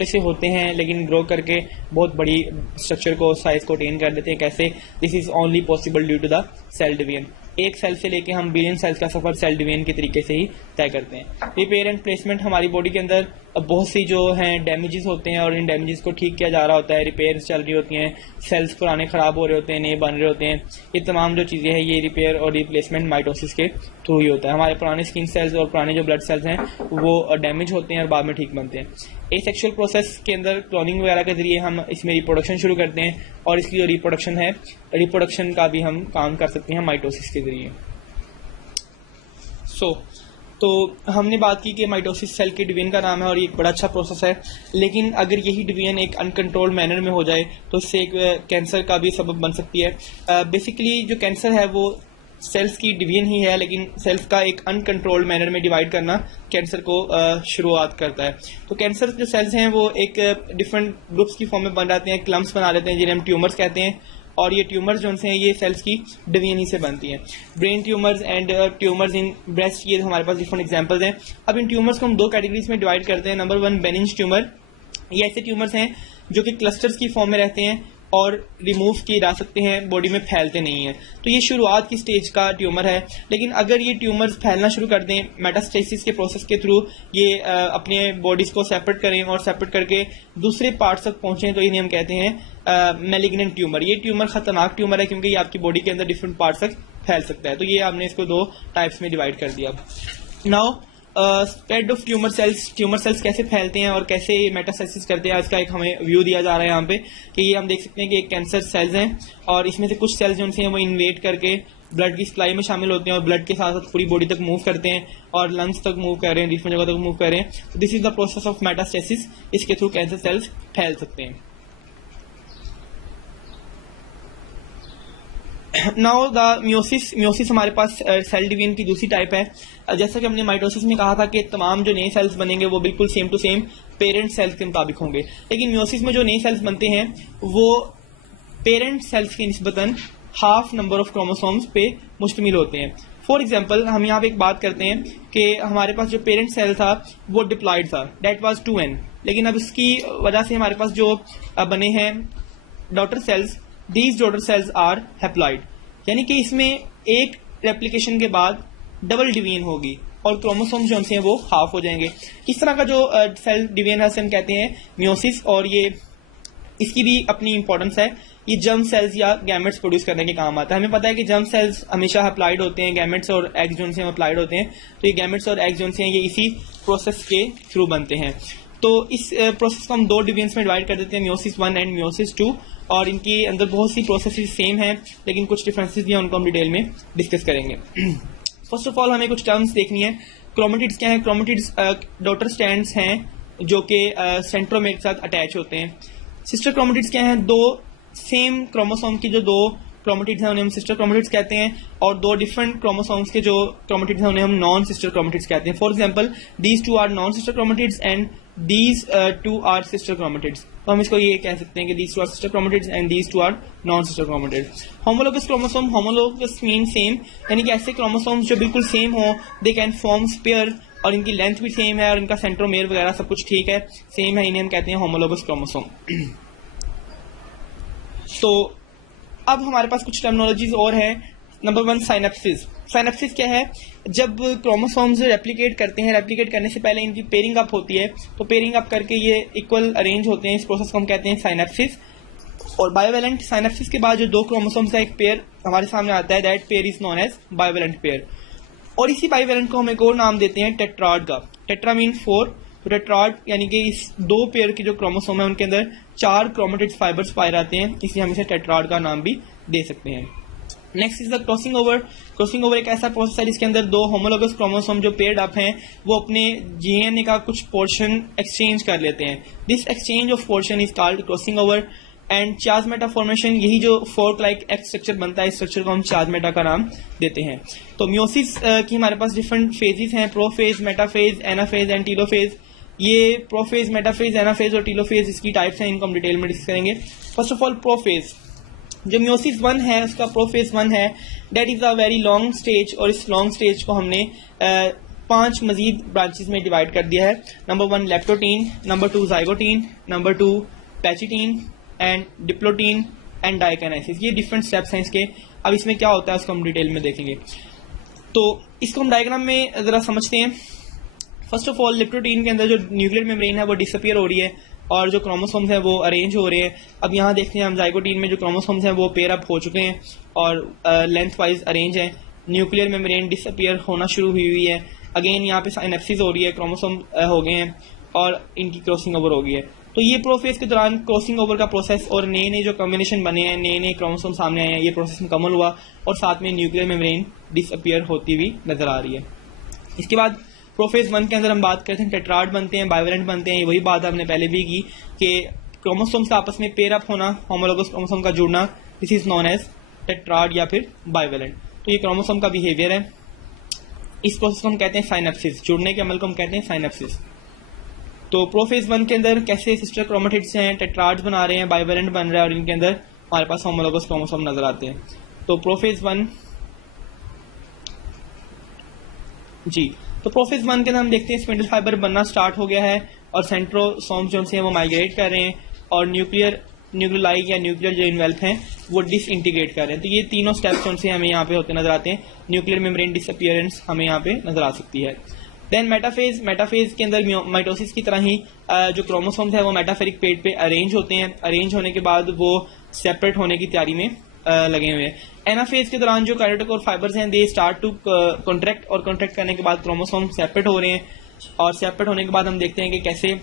से होते हैं लेकिन ग्रो करके बहुत बड़ी स्ट्रक्चर को, साइज को अटेन कर देते हैं। कैसे? This is only possible due to the cell division. एक सेल से लेके हम बिलियन सेल्स का सफर सेल डिवीजन के तरीके से ही तय करते हैं। रिपेयर एंड प्लेसमेंट, हमारी बॉडी के अंदर बहुत सी जो हैं डैमेजेस होते हैं और इन डैमेजेस को ठीक किया जा रहा होता है, रिपेयर्स चल रही होती हैं, सेल्स पुराने ख़राब हो रहे होते हैं, नए बन रहे होते हैं। ये तमाम जो चीज़ें हैं ये रिपेयर और रिप्लेसमेंट माइटोसिस के थ्रू ही होता है। हमारे पुराने स्किन सेल्स और पुराने जो ब्लड सेल्स हैं वो डैमेज होते हैं और बाद में ठीक बनते हैं। एसेक्सुअल प्रोसेस के अंदर क्लोनिंग वगैरह के जरिए हम इसमें रिप्रोडक्शन शुरू करते हैं और इसकी जो रिप्रोडक्शन है, रिप्रोडक्शन का भी हम काम कर सकते हैं माइटोसिस के जरिए। तो हमने बात की कि माइटोसिस सेल के डिवीजन का नाम है और ये एक बड़ा अच्छा प्रोसेस है, लेकिन अगर यही डिवीजन एक अनकंट्रोल्ड मैनर में हो जाए तो इससे एक कैंसर का भी सबब बन सकती है। बेसिकली जो कैंसर है वो सेल्स की डिवीजन ही है, लेकिन सेल्स का एक अनकंट्रोल्ड मैनर में डिवाइड करना कैंसर को शुरुआत करता है। तो कैंसर जो सेल्स हैं वो एक डिफरेंट ग्रुप्स की फॉर्म में बन जाते हैं, क्लम्प्स बना लेते हैं जिन्हें हम ट्यूमर्स कहते हैं, और ये ट्यूमर्स जो हैं ये सेल्स की डिवीजन ही से बनती हैं। Brain tumours and tumours in breast, ये हमारे पास डिफरेंट एग्जांपल्स हैं। अब इन ट्यूमर्स को हम दो कैटेगरीज में डिवाइड करते हैं। Number 1, benign tumour. ये ऐसे ट्यूमर्स हैं जो कि क्लस्टर्स की फॉर्म में रहते हैं और रिमूव किए जा सकते हैं, बॉडी में फैलते नहीं हैं। तो ये शुरुआत की स्टेज का ट्यूमर है, लेकिन अगर ये ट्यूमर्स फैलना शुरू कर दें मेटास्टेसिस के प्रोसेस के थ्रू, ये अपने बॉडीज को सेपरेट करें और सेपरेट करके दूसरे पार्ट्स तक पहुंचें, तो इन्हें हम कहते हैं मैलिग्नेंट ट्यूमर। ये ट्यूमर खतरनाक ट्यूमर है क्योंकि ये आपकी बॉडी के अंदर डिफरेंट पार्ट्स तक फैल सकता है। तो ये हमने इसको दो टाइप्स में डिवाइड कर दिया। Now spread of tumour cells कैसे फैलते हैं और कैसे मेटास्टेसिस करते हैं, इसका एक हमें व्यू दिया जा रहा है यहाँ पे कि ये हम देख सकते हैं कि एक कैंसर सेल्स हैं और इसमें से कुछ सेल्स जो हैं वो इन्वेड करके ब्लड की सप्लाई में शामिल होते हैं और ब्लड के साथ साथ पूरी बॉडी तक मूव करते हैं और लंग्स तक मूव कर रहे हैं, डिफरेंट जगह तक मूव कर रहे हैं। तो this is the process of metastasis. इसके थ्रू कैंसर सेल्स फैल सकते हैं। नाउ द मियोसिस हमारे पास सेल डिवीजन की दूसरी टाइप है। जैसा कि हमने माइटोसिस में कहा था कि तमाम जो नए सेल्स बनेंगे वो बिल्कुल same to same parent cells के मुताबिक होंगे, लेकिन मियोसिस में जो नए सेल्स बनते हैं वो पेरेंट सेल्स की निस्बतन हाफ नंबर ऑफ क्रोमोसोम्स पे मुश्तमिल होते हैं। फॉर एग्जाम्पल हम यहाँ पे एक बात करते हैं कि हमारे पास जो पेरेंट सेल था वो डिप्लॉयड था, डेट वाज 2n, लेकिन अब इसकी वजह से हमारे पास जो बने हैं daughter cells, these daughter cells are haploid, यानी कि इसमें एक रेप्लिकेशन के बाद डबल डिवीजन होगी और क्रोमोसोम जो हैं वो हाफ हो जाएंगे। इस तरह का जो सेल डिवीजन है हम कहते हैं मियोसिस, और ये इसकी भी अपनी इंपॉर्टेंस है। ये जर्म सेल्स या गैमेट्स प्रोड्यूस करने के काम आता है। हमें पता है कि जर्म सेल्स हमेशा अप्लाइड होते हैं, गैमेट्स और एग्स जो हैं अप्लाइड होते हैं, तो ये गैमेट्स और एग्स जो हैं ये इसी प्रोसेस के थ्रू बनते हैं। तो इस प्रोसेस को हम दो डिवीजन्स में डिवाइड कर देते हैं, मियोसिस 1 एंड मियोसिस 2, और इनके अंदर बहुत सी प्रोसेसेस सेम हैं लेकिन कुछ डिफरेंसेस भी हैं, उनको हम डिटेल में डिस्कस करेंगे। फर्स्ट ऑफ ऑल हमें कुछ टर्म्स देखनी है। क्रोमेटिड्स क्या है? क्रोमेटिड्स डॉटर स्टैंड्स हैं जो कि सेंट्रोमेर के साथ अटैच होते हैं। सिस्टर क्रोमेटिड्स क्या है? दो सेम क्रोमोसोम की जो दो क्रोमेटिड्स हैं उन्हें हम सिस्टर क्रोमेटिड्स कहते हैं, और दो डिफरेंट क्रोमोसोम्स के जो क्रोमेटिड्स हैं उन्हें हम नॉन सिस्टर क्रोमेटिड्स कहते हैं। For example these two are non sister chromatids and these two are sister chromatids. तो हम इसको ये कह सकते हैं कि these two are sister chromatids and these two are non sister chromatids. Homologous chromosome, homologous mean same, यानी कि ऐसे क्रोमोसोम्स जो बिल्कुल सेम हो, दे कैन फॉर्म पेयर, और इनकी लेंथ भी सेम है और इनका सेंट्रोमेयर वगैरह सब कुछ ठीक है, सेम है, इन्हें हम कहते हैं होमोलोगस क्रोमोसोम। तो अब हमारे पास कुछ टर्मिनोलॉजीज और है। Number 1 synapsis. साइनेप्सिस क्या है? जब क्रोमोसोम्स रेप्लिकेट करते हैं, रेप्लिकेट करने से पहले इनकी पेयरिंग अप होती है, तो पेयरिंग अप करके ये इक्वल अरेंज होते हैं, इस प्रोसेस को हम कहते हैं साइनेप्सिस। और बायोवेलेंट साइनेप्सिस के बाद जो दो क्रोमोसोम्स है एक पेयर हमारे सामने आता है, that pair is known as bivalent pair. और इसी बायोवेलेंट को हम एक और नाम देते हैं टेट्राड का। टेट्रा मीन 4, तो टेट्राड यानी कि इस दो पेयर की जो क्रोमोसोम है उनके अंदर 4 क्रोमेटिड फाइबर्स पाए जाते हैं, इसलिए हम इसे टेट्राड का नाम भी दे सकते हैं। Next is the crossing over. Crossing over एक ऐसा प्रोसेस है जिसके अंदर दो होमोलोगस क्रोमोसोम जो पेयर्ड अप हैं वो अपने डीएनए का कुछ पोर्शन एक्सचेंज कर लेते हैं। This exchange of portion is called crossing over. And chiasmata formation, यही जो फोर्क लाइक एक्स स्ट्रक्चर बनता है, इस स्ट्रक्चर को हम चार्जमेटा का नाम देते हैं। तो मियोसिस की हमारे पास डिफरेंट फेजेस हैं, prophase, metaphase, anaphase and telophase. ये प्रोफेज, मेटाफेज, एनाफेज और टीलोफेज इसकी टाइप्स हैं, इनको हम डिटेल में डिस्कस करेंगे। फर्स्ट ऑफ ऑल प्रोफेज, जो मियोसिस 1 है उसका प्रोफेज 1 है, that is a very long stage, और इस लॉन्ग स्टेज को हमने 5 मजीद ब्रांचेस में डिवाइड कर दिया है। Number 1 leptotene, number 2 zygotene, number 2 pachytene and diplotene and diakinesis. ये डिफरेंट स्टेप्स हैं इसके। अब इसमें क्या होता है उसको हम डिटेल में देखेंगे। तो इसको हम डायग्राम में जरा समझते हैं। फर्स्ट ऑफ ऑल लेप्टोटीन के अंदर जो न्यूक्लियर मेम्ब्रेन है वो डिसअपियर हो रही है और जो क्रोमोसोम्स हैं वो अरेंज हो रहे हैं। अब यहाँ देखते हैं हम जाइगोटीन में जो क्रोमोसोम्स हैं वो पेयर अप हो चुके हैं और लेंथ वाइज अरेंज हैं। न्यूक्लियर मेम्ब्रेन डिसअपियर होना शुरू हुई है। अगेन यहाँ पे साइनेप्सिस हो रही है, क्रोमोसोम हो गए हैं और इनकी क्रॉसिंग ओवर हो गई है। तो ये प्रोफेज के दौरान क्रॉसिंग ओवर का प्रोसेस और नए नए जो कॉम्बिनेशन बने हैं, नए नए क्रोमोसोम सामने आए हैं, ये प्रोसेस मुकम्मल हुआ और साथ में न्यूक्लियर मेम्ब्रेन डिसअपियर होती हुई नजर आ रही है। इसके बाद प्रोफेज 1 के अंदर हम बात करते हैं टेट्राड बनते हैं, बायोवेलेंट बनते हैं। वही बात हमने पहले भी की कि क्रोमोसोम्स का आपस में पेयर अप होना, होमोलोगस क्रोमोसोम का जुड़ना, this is known as tetrad या फिर बायोवेलेंट। तो ये क्रोमोसोम का बिहेवियर है। इस प्रोसेस को हम कहते हैं साइनेप्सिस, जुड़ने के अमल को हम कहते हैं साइनेप्सिस। तो प्रोफेज 1 के अंदर कैसे सिस्टर क्रोमेटिड्स हैं, टेट्राड्स बना रहे हैं, बायोवेलेंट बन रहा है और इनके अंदर हमारे पास होमोलोगस क्रोमोसोम नजर आते हैं। तो प्रोफेज 1 जी, तो प्रोफेज 1 के अंदर हम देखते हैं स्पिंडल फाइबर बनना स्टार्ट हो गया है और सेंट्रोसोम्स जो हैं वो माइग्रेट कर रहे हैं और न्यूक्लियोलाई या न्यूक्लियर जो इन्वेल्प हैं वो डिसइंटीग्रेट कर रहे हैं। तो ये तीनों स्टेप्स जो हमें यहाँ पे होते नजर आते हैं। न्यूक्लियर मेम्ब्रेन डिसअपियरेंस हमें यहाँ पे नजर आ सकती है। देन मेटाफेज के अंदर माइटोसिस की तरह ही जो क्रोमोसोम्स है वो मेटाफेरिक पेट पे अरेंज होते हैं। अरेंज होने के बाद वो सेपरेट होने की तैयारी में लगे हुए हैं। एनाफेज के दौरान जो काइनेटोकोर फाइबर्स हैं दे स्टार्ट टू कॉन्ट्रैक्ट और कॉन्ट्रैक्ट करने के बाद क्रोमोसोम सेपरेट हो रहे हैं और सेपरेट होने के बाद हम देखते हैं कि कैसे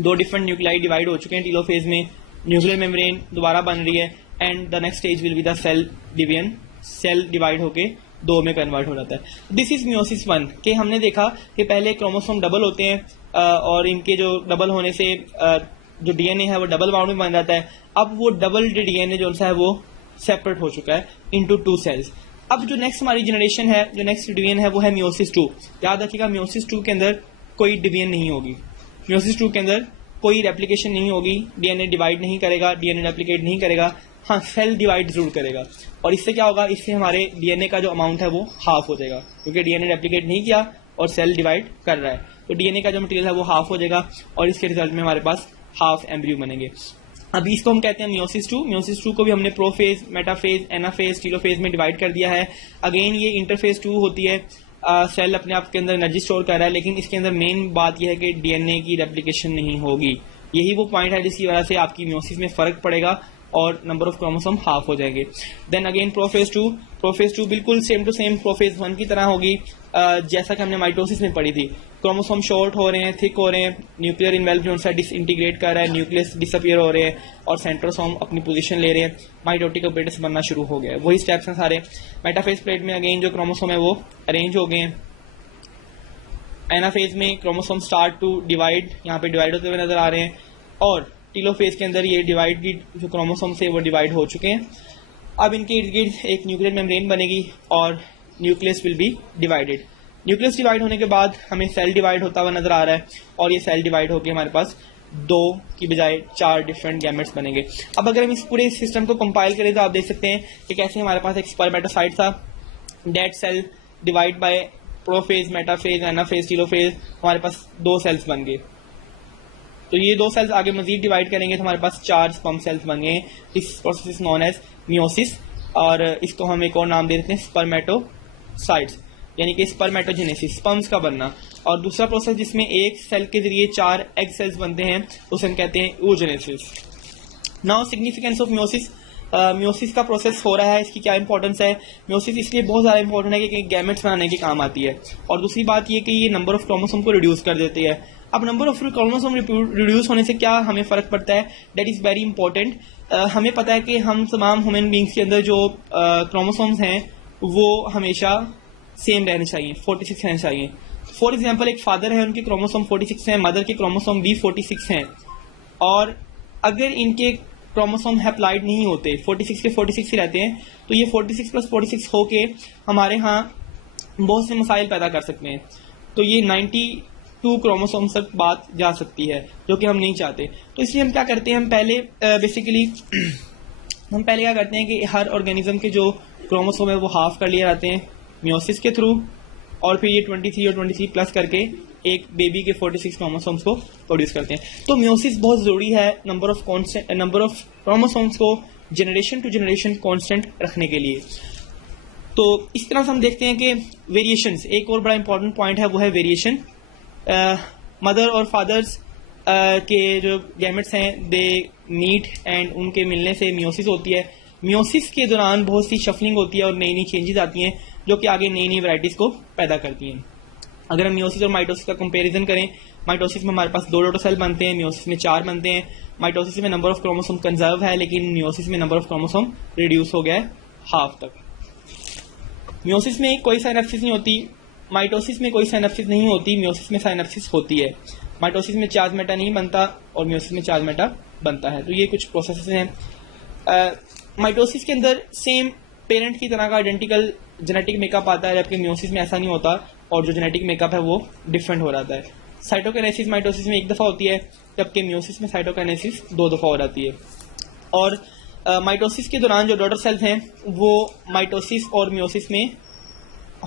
दो डिफरेंट न्यूक्लियाई डिवाइड हो चुके हैं। टीलोफेज में न्यूक्लियर मेम्ब्रेन दोबारा बन रही है and the next stage will be the cell division. Cell divide होके 2 में कन्वर्ट हो जाता है। दिस इज मियोसिस 1 के हमने देखा कि पहले क्रोमोसोम डबल होते हैं और इनके जो डबल होने से जो डीएनए है वो डबल बाउंड में बन जाता है। अब वो डबल डीएनए जो है वो सेपरेट हो चुका है इनटू 2 सेल्स। अब जो नेक्स्ट हमारी जनरेशन है, जो नेक्स्ट डिवीजन है वो है मियोसिस 2। याद रखिएगा मियोसिस 2 के अंदर कोई डिवीजन नहीं होगी, मियोसिस 2 के अंदर कोई रेप्लिकेशन नहीं होगी, डीएनए डिवाइड नहीं करेगा, डीएनए रेप्लिकेट नहीं करेगा, हाँ सेल डिवाइड जरूर करेगा। और इससे क्या होगा, इससे हमारे डीएनए का जो अमाउंट है वो हाफ हो जाएगा, क्योंकि डीएनए रेप्लिकेट नहीं किया और सेल डिवाइड कर रहा है, तो डीएनए का जो मटेरियल है वो हाफ हो जाएगा और इसके रिजल्ट में हमारे पास हाफ एम्ब्रियो बनेंगे। अभी इसको हम कहते हैं मियोसिस 2। मियोसिस 2 को भी हमने प्रोफेज, मेटाफेज, एनाफेज, टीलोफेज में डिवाइड कर दिया है। अगेन ये इंटरफेज 2 होती है, सेल अपने आप के अंदर एनर्जी स्टोर कर रहा है, लेकिन इसके अंदर मेन बात यह है कि डीएनए की रेप्लिकेशन नहीं होगी। यही वो पॉइंट है जिसकी वजह से आपकी मियोसिस में फर्क पड़ेगा और नंबर ऑफ क्रोमोसोम हाफ हो जाएंगे। देन अगेन प्रोफेज 2, प्रोफेज 2 बिल्कुल सेम टू सेम प्रोफेज 1 की तरह होगी, जैसा कि हमने माइटोसिस में पढ़ी थी। क्रोमोसोम शॉर्ट हो रहे हैं, थिक हो रहे हैं, न्यूक्लियर इन्वेल्व से डिसइंटीग्रेट कर रहा है, न्यूक्लियस डिसअपियर हो रहे हैं और सेंट्रोसोम अपनी पोजीशन ले रहे हैं, माइटोटिक ऑपरेटर्स बनना शुरू हो गया है। वही स्टेप्स हैं सारे। मेटाफेज प्लेट में अगेन जो क्रोमोसोम है वो अरेंज हो गए हैं। एनाफेज में क्रोमोसोम स्टार्ट टू डिवाइड, यहाँ पे डिवाइड होते हुए नजर आ रहे हैं, और टीलोफेज के अंदर ये डिवाइड की जो क्रोमोसोम से वो डिवाइड हो चुके हैं। अब इनके इर्द गिर्द एक न्यूक्लियर मेम्ब्रेन बनेगी और nucleus will be divided. Nucleus divide होने के बाद हमें सेल डिवाइड होता हुआ नजर आ रहा है और ये सेल डिवाइड होकर हमारे पास 2 की बजाय 4 डिफरेंट गैमेट्स बनेंगे। अब अगर हम इस पूरे सिस्टम को कंपाइल करें तो आप देख सकते हैं कि कैसे हमारे पास एक स्पर्मेटोसाइट था, that cell divide by prophase, metaphase, anaphase, telophase, हमारे पास 2 सेल्स बन गए। तो ये 2 सेल्स आगे मजीद डिवाइड करेंगे तो हमारे पास 4 स्पर्म सेल्स बन गए। This process is known as meiosis और इसको हम एक और नाम दे देते हैं स्पर्मेटोसाइट्स, यानी कि स्पर्मेटोजेनेसिस, स्पर्म्स का बनना। और दूसरा प्रोसेस जिसमें एक सेल के जरिए 4 एग सेल्स बनते हैं उसे हम कहते हैं oogenesis। Now significance of meiosis. Meiosis का प्रोसेस हो रहा है, इसकी क्या इंपॉर्टेंस है? मियोसिस इसलिए बहुत ज़्यादा इंपॉर्टेंट है कि गैमेट्स बनाने के काम आती है, और दूसरी बात ये कि ये नंबर ऑफ क्रोमोसोम को रिड्यूस कर देती है। अब नंबर ऑफ क्रोमोसोम रिड्यूस होने से क्या हमें फ़र्क पड़ता है? That is very important. हमें पता है कि हम तमाम ह्यूमन बींग्स के अंदर जो क्रोमोसोम्स हैं वो हमेशा सेम रहने चाहिए, 46 रहने चाहिए। फॉर एग्जाम्पल एक फादर है, उनके क्रोमोसोम 46 हैं, मदर के क्रोमोसोम भी 46 हैं, और अगर इनके क्रोमोसोम हैप्लाइड नहीं होते, 46 के 46 ही रहते हैं, तो ये 46 + 46 होके हमारे यहाँ बहुत से मसाइल पैदा कर सकते हैं। तो ये 92 क्रोमोसोम तक बात जा सकती है, जो कि हम नहीं चाहते। तो इसलिए हम क्या करते हैं, हम पहले क्या करते हैं कि हर ऑर्गेनिज्म के जो क्रोमोसोम है वो हाफ कर लिए जाते हैं मियोसिस के थ्रू, और फिर ये 23 और 23 प्लस करके एक बेबी के 46 क्रोमोसोम्स को प्रोड्यूस करते हैं। तो मियोसिस बहुत ज़रूरी है नंबर ऑफ क्रोमोसोम्स को जनरेशन टू जनरेशन कांस्टेंट रखने के लिए। तो इस तरह से हम देखते हैं कि वेरिएशंस, एक और बड़ा इंपॉर्टेंट पॉइंट है वो है वेरिएशन। मदर और फादर्स के जो गैमेट्स हैं दे मीट एंड उनके मिलने से मियोसिस होती है। मियोसिस के दौरान बहुत सी शफलिंग होती है और नई नई चेंजेस आती हैं जो कि आगे नई नई वैरायटीज़ को पैदा करती हैं। अगर हम मियोसिस और माइटोसिस का कंपैरिजन करें, माइटोसिस में हमारे पास 2 डॉटर सेल बनते हैं, मियोसिस में 4 बनते हैं। माइटोसिस में नंबर ऑफ क्रोमोसोम कंजर्व है, लेकिन मियोसिस में नंबर ऑफ क्रोमोसोम रिड्यूस हो गया है हाफ तक। मियोसिस में कोई साइनेप्सिस नहीं होती, माइटोसिस में कोई साइनेप्सिस नहीं होती, मियोसिस में साइनेप्सिस होती है। माइटोसिस में चार्ज नहीं बनता और मियोसिस में चार्ज बनता है। तो ये कुछ प्रोसेस हैं। माइटोसिस के अंदर सेम पेरेंट की तरह का आइडेंटिकल जेनेटिक मेकअप आता है, जबकि मियोसिस में ऐसा नहीं होता और जो जेनेटिक मेकअप है वो डिफरेंट हो जाता है। साइटोकाइनेसिस माइटोसिस में 1 दफ़ा होती है, जबकि मियोसिस में साइटोकाइनेसिस 2 दफ़ा हो जाती है। और माइटोसिस के दौरान जो डॉटर सेल्स हैं वो माइटोसिस और मियोसिस में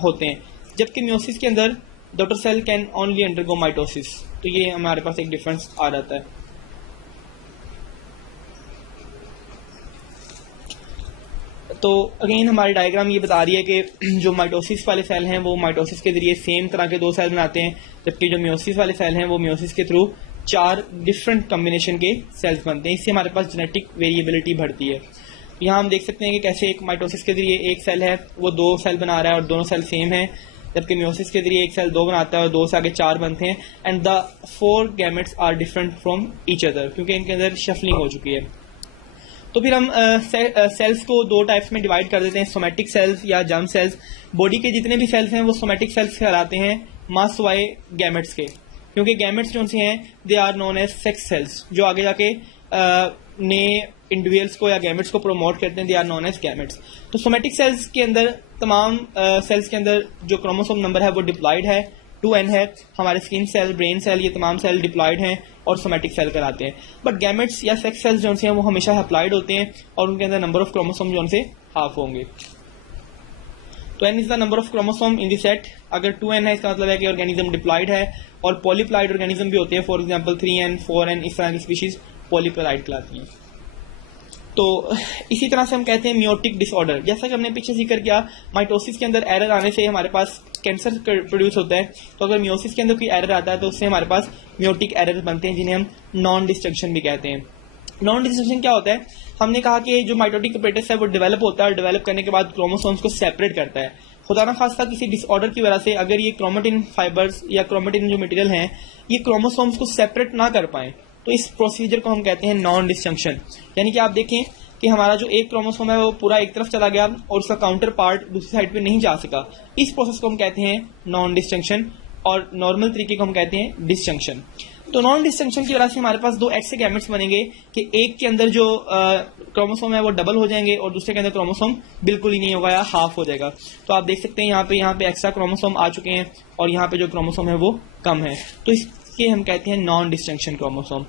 होते हैं, जबकि मियोसिस के अंदर daughter cell can only undergo mitosis. तो ये हमारे पास एक डिफरेंस आ जाता है। तो अगेन हमारी डायग्राम ये बता रही है कि जो माइटोसिस वाले सेल हैं वो माइटोसिस के जरिए सेम तरह के 2 सेल बनाते हैं, जबकि जो मियोसिस वाले सेल हैं वो मियोसिस के थ्रू 4 डिफरेंट कम्बिनेशन के सेल्स बनते हैं। इससे हमारे पास जेनेटिक वेरिएबिलिटी बढ़ती है। यहाँ हम देख सकते हैं कि कैसे एक माइटोसिस के जरिए एक सेल है वो 2 सेल बना रहा है और दोनों सेल सेम है, जबकि मियोसिस के जरिए एक सेल 2 बनाता है और 2 से आगे 4 बनते हैं। And the 4 gametes are different from each other, क्योंकि इनके अंदर शफलिंग हो चुकी है। तो फिर हम सेल्स को 2 टाइप्स में डिवाइड कर देते हैं, सोमैटिक सेल्स या जर्म सेल्स। बॉडी के जितने भी सेल्स हैं वो सोमैटिक सेल्स कहलाते हैं, मास वाई गैमेट्स के, क्योंकि गैमेट्स जो से हैं they are known as sex cells, जो आगे जाके नए इंडिविजुअल्स को या गैमेट्स को प्रमोट करते हैं, they are known as gametes. तो सोमेटिक सेल्स के अंदर तमाम सेल्स के अंदर जो क्रोमोसोम नंबर है वो डिप्लॉयड है, 2n है। हमारे स्किन सेल, ब्रेन सेल, ये तमाम सेल डिप्लॉयड हैं और सोमेटिक सेल कहलाते हैं। बट गैमेट्स या सेक्स सेल्स जो हैं वो हमेशा हैप्लॉयड होते हैं और उनके अंदर नंबर ऑफ क्रोमोसोम जो उनसे हाफ होंगे। तो n is the number of chromosome in the set. अगर 2n है इसका मतलब है कि ऑर्गेनिज्म डिप्लॉयड है, और पॉलीप्लॉयड ऑर्गेनिज्म भी होते हैं, फॉर एग्जांपल 3n 4n इस तरह की स्पीशीज पॉलीप्लॉयड कहलाती हैं। तो इसी तरह से हम कहते हैं मियोटिक डिसऑर्डर। जैसा कि हमने पीछे जिक्र किया, माइटोसिस के अंदर एरर आने से हमारे पास कैंसर प्रोड्यूस होता है। तो अगर मियोसिस के अंदर कोई एरर आता है तो उससे हमारे पास मियोटिक एरर बनते हैं, जिन्हें हम नॉन डिस्ट्रक्शन भी कहते हैं। नॉन डिस्ट्रक्शन क्या होता है? हमने कहा कि जो माइटोटिक अपरेटस है वो डेवलप होता है और डेवलप करने के बाद क्रोमोसोम्स को सेपरेट करता है। खुदा ना खास्ता किसी डिसऑर्डर की वजह से अगर ये क्रोमेटिन फाइबर्स या क्रोमेटिन जो मटेरियल हैं ये क्रोमोसोम्स को सेपरेट ना कर पाए तो इस प्रोसीजर को हम कहते हैं नॉन डिस्जंक्शन। यानी कि आप देखें कि हमारा जो एक क्रोमोसोम है वो पूरा एक तरफ चला गया और उसका काउंटर पार्ट दूसरी साइड पे नहीं जा सका। इस प्रोसेस को हम कहते हैं नॉन डिस्जंक्शन और नॉर्मल तरीके को हम कहते हैं डिस्जंक्शन। तो नॉन डिस्जंक्शन की वजह से हमारे पास दो ऐसे गैमेट्स बनेंगे कि एक के अंदर जो क्रोमोसोम है वो डबल हो जाएंगे और दूसरे के अंदर क्रोमोसोम बिल्कुल ही नहीं होगा या हाफ हो जाएगा। तो आप देख सकते हैं यहाँ पे एक्स्ट्रा क्रोमोसोम आ चुके हैं और यहाँ पे जो क्रोमोसोम है वो कम है, तो इसके हम कहते हैं नॉन डिस्जंक्शन क्रोमोसोम।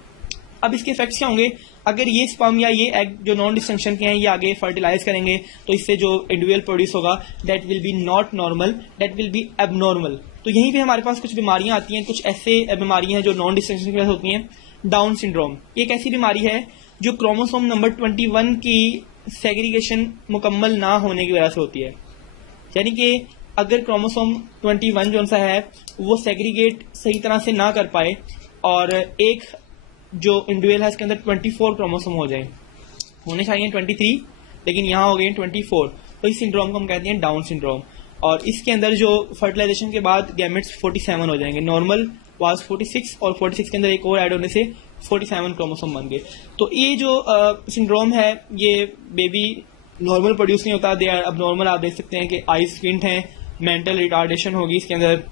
अब इसके इफेक्ट्स क्या होंगे? अगर ये स्पर्म या ये एग जो नॉन डिस्जंक्शन के हैं ये आगे फर्टिलाइज करेंगे तो इससे जो इंडिविजुअल प्रोड्यूस होगा that will be not normal, that will be abnormal. तो यहीं पे हमारे पास कुछ बीमारियां आती हैं, कुछ ऐसे बीमारियां हैं जो नॉन डिस्जंक्शन की वजह से होती हैं। डाउन सिंड्रोम ये एक ऐसी बीमारी है जो क्रोमोसोम नंबर 21 की सेग्रीगेशन मुकम्मल ना होने की वजह से होती है। यानी कि अगर क्रोमोसोम 21 जो सा है वो सेग्रीगेट सही तरह से ना कर पाए और एक जो इंडिविजुअल है इसके अंदर 24 क्रोमोसोम हो जाए, होने चाहिए 23 लेकिन यहाँ हो गए 24, तो इस सिंड्रोम को हम कहते हैं डाउन सिंड्रोम। और इसके अंदर जो फर्टिलाइजेशन के बाद गैमेट्स 47 हो जाएंगे। नॉर्मल वाज 46 और 46 के अंदर एक और ऐड होने से 47 क्रोमोसोम बन गए। तो ये जो सिंड्रोम है ये बेबी नॉर्मल प्रोड्यूस नहीं होता, दे आर अब नॉर्मल। आप देख सकते हैं कि आई स्क्विंट है, मेंटल रिटार्डेशन होगी इसके अंदर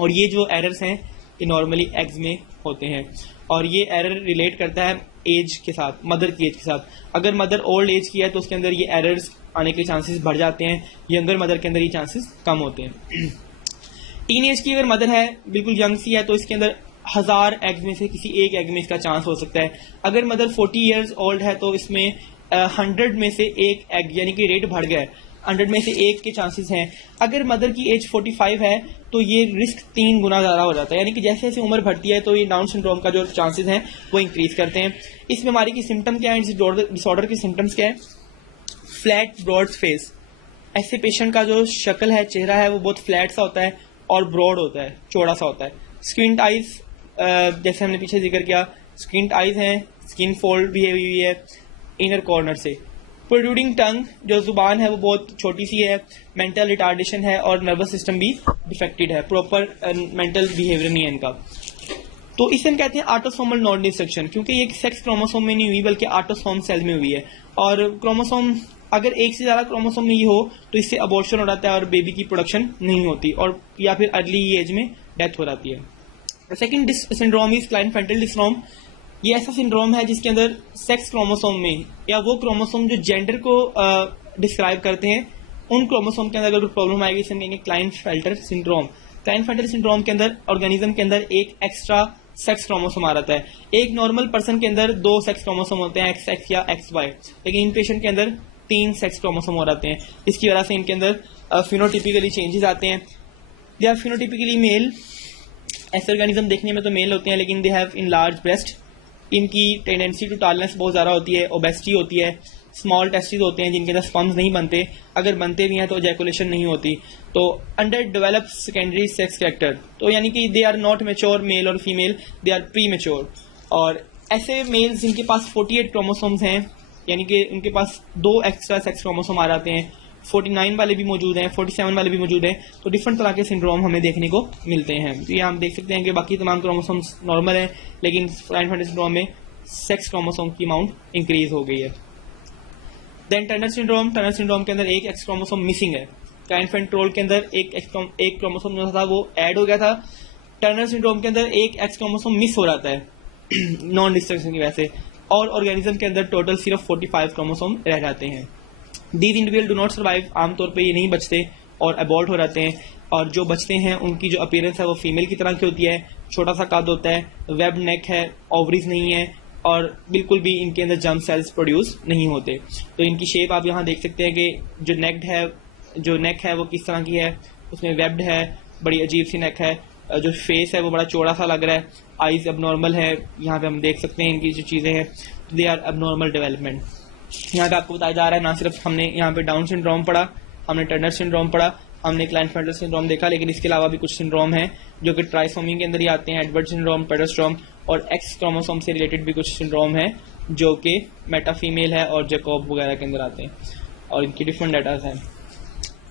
और ये जो एरर्स हैं ये नॉर्मली एग्स में होते हैं और ये एरर रिलेट करता है एज के साथ, मदर की एज के साथ। अगर मदर ओल्ड एज की है तो उसके अंदर ये एरर्स आने के चांसेस बढ़ जाते हैं, यंगर मदर के अंदर ये चांसेस कम होते हैं। टीन एज की अगर मदर है, बिल्कुल यंग सी है, तो इसके अंदर 1000 एग में से किसी एक एग में इसका चांस हो सकता है। अगर मदर 40 ईयर्स ओल्ड है तो इसमें 100 में से एक एग यानी कि रेट बढ़ गया है, 100 में से एक के चांसेस हैं। अगर मदर की एज 45 है तो ये रिस्क 3 गुना ज़्यादा हो जाता है। यानी कि जैसे जैसे उम्र बढ़ती है तो ये डाउन सिंड्रोम का जो चांसेस हैं वो इंक्रीज करते हैं। इस बीमारी की सिम्टम क्या है, इस डिसऑर्डर के सिम्टम्स क्या है? Flat broad face. ऐसे पेशेंट का जो शक्ल है, चेहरा है, वो बहुत फ्लैट सा होता है और ब्रॉड होता है, चौड़ा सा होता है। स्क्विंट आइज, जैसे हमने पीछे जिक्र किया, स्क्विंट आइज हैं, स्किन फोल्ड भी हुई है इनर कॉर्नर से। प्रोड्यूडिंग टंग, जो जुबान है वो बहुत छोटी सी है। मेंटल रिटार्डेशन है और नर्वस सिस्टम भी डिफेक्टेड है, प्रॉपर मेंटल बिहेवियर नहीं है इनका। तो इसे हम कहते हैं ऑटोसोमल नॉन डिस्ट्रक्शन, क्योंकि ये सेक्स क्रोमोसोम में नहीं हुई बल्कि ऑटोसोम सेल में हुई है। और क्रोमोसोम अगर एक से ज्यादा क्रोमोसोम में ही हो तो इससे अबॉर्शन हो जाता है और बेबी की प्रोडक्शन नहीं होती और या फिर अर्ली एज में डेथ हो जाती है। Second syndrome is Klinefelter disorder. ये ऐसा सिंड्रोम है जिसके अंदर सेक्स क्रोमोसोम में या वो क्रोमोसोम जो जेंडर को डिस्क्राइब करते हैं उन क्रोमोसोम के अंदर अगर प्रॉब्लम आएगी इसे हम कहेंगे क्लाइनफेल्टर सिंड्रोम। क्लाइनफेल्टर सिंड्रोम के अंदर ऑर्गेनिज्म के अंदर एक एक्स्ट्रा सेक्स क्रोमोसोम आ जाता है। एक नॉर्मल पर्सन के अंदर 2 सेक्स क्रोमोसोम होते हैं, XX या XY, लेकिन इन पेशेंट के अंदर 3 सेक्स क्रोमोसोम हो जाते हैं। इसकी वजह से इनके अंदर फिनोटिपिकली चेंजेस आते हैं। They are phenotypically male. ऐसे ऑर्गेनिज्म देखने में तो मेल होते हैं लेकिन they have in large breast. इनकी टेंडेंसी टू टॉलरेंस बहुत ज़्यादा होती है, ओबेसिटी होती है, स्मॉल टेस्टिस होते हैं जिनके अंदर स्पर्म्स नहीं बनते, अगर बनते भी हैं तो एजैकुलेशन नहीं होती। तो underdeveloped secondary sex character, तो यानी कि they are not mature male और female, they are premature. और ऐसे मेल्स जिनके पास 48 क्रोमोसोम्स हैं, यानी कि उनके पास 2 एक्स्ट्रा सेक्स क्रोमोसोम आ जाते हैं, 49 वाले भी मौजूद हैं, 47 वाले भी मौजूद हैं, तो डिफरेंट तरह के सिंड्रोम हमें देखने को मिलते हैं। तो ये हम देख सकते हैं कि बाकी तमाम क्रोमोसोम्स नॉर्मल हैं लेकिन क्लाइनफेल्टर सिंड्रोम में सेक्स क्रोमोसोम की अमाउंट इंक्रीज हो गई है। Then Turner syndrome. Turner syndrome के अंदर एक एक्स क्रोमोसोम मिसिंग है। क्लाइनफेल्टर के अंदर एक क्रोमोसोम जो था वो ऐड हो गया था। टर्नर सिंड्रोम के अंदर एक एक्स क्रोमोसोम मिस हो जाता है नॉन डिस्ट्रक्शन की वजह से। और ऑर्गेनिज्म के अंदर टोटल सिर्फ 45 क्रोमोसोम रह जाते हैं। These individual do not survive, आमतौर पे ये नहीं बचते और अबॉर्ट हो जाते हैं, और जो बचते हैं उनकी जो अपीयरेंस है वो फीमेल की तरह की होती है, छोटा सा कद होता है, वेब नेक है, ओवरीज नहीं है, और बिल्कुल भी इनके अंदर जर्म सेल्स प्रोड्यूस नहीं होते। तो इनकी शेप आप यहाँ देख सकते हैं कि जो नेक है वो किस तरह की है, उसमें वेब्ड है, बड़ी अजीब सी नेक है, जो फेस है वो बड़ा चौड़ा सा लग रहा है, आईज अबनॉर्मल है, यहाँ पे हम देख सकते हैं इनकी जो चीज़ें हैं दे आर अबनॉर्मल डेवलपमेंट। यहाँ पे आपको बताया जा रहा है, ना सिर्फ हमने यहाँ पे डाउन सिंड्रोम पढ़ा, हमने टर्नर सिंड्रोम पढ़ा, हमने क्लाइंट-फेल्टर सिंड्रोम देखा, लेकिन इसके अलावा भी कुछ सिंड्रोम हैं जो कि ट्राइसोमी के अंदर ही आते हैं, एडवर्ड सिंड्रोम, पेडोस्ट्रोम, और एक्स क्रोमोसोम से रिलेटेड भी कुछ सिंड्रोम है जो कि मेटाफीमेल है और जैकोब वगैरह के अंदर आते हैं, और इनकी डिफरेंट डेटास हैं।